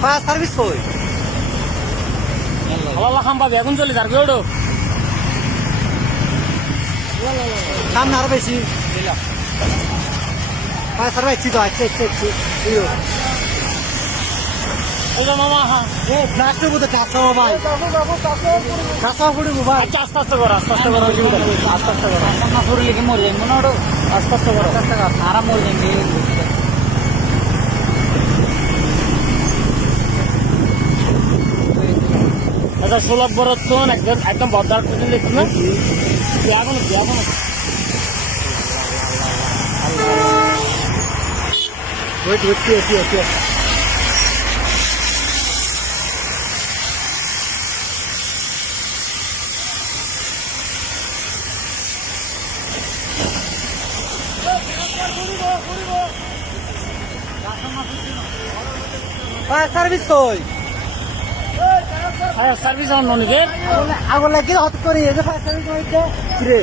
fire service কই আল্লাহ খাম পাবে এখন চলে যাবে ওটো সামনে আরো বেশি ফায়ার সার্ভিস তো আচ্ছা আচ্ছা আচ্ছা এই যে মামা হ্যাঁ এ প্লাস্টিক মতো কাঁচা ভাই কাঁচা পড়ে মোবাইল আচ্ছা আস্তে আস্তে করো আস্তে আস্তে করো আস্তে আস্তে করো না পড়লে কি মরে যাবে মনে ওটো আস্তে আস্তে করো আরাম মরে যাবে আচ্ছা সুলভ বরত্তন একদম একদম বদার পর্যন্ত দেখুন না এখনো ওয়েট ওয়েট কি ফায়ার সার্ভিস কই ফায়ার সার্ভিস আমার ননিদের আগুন লাগিয়ে হত করে ফায়ার সার্ভিস কিরে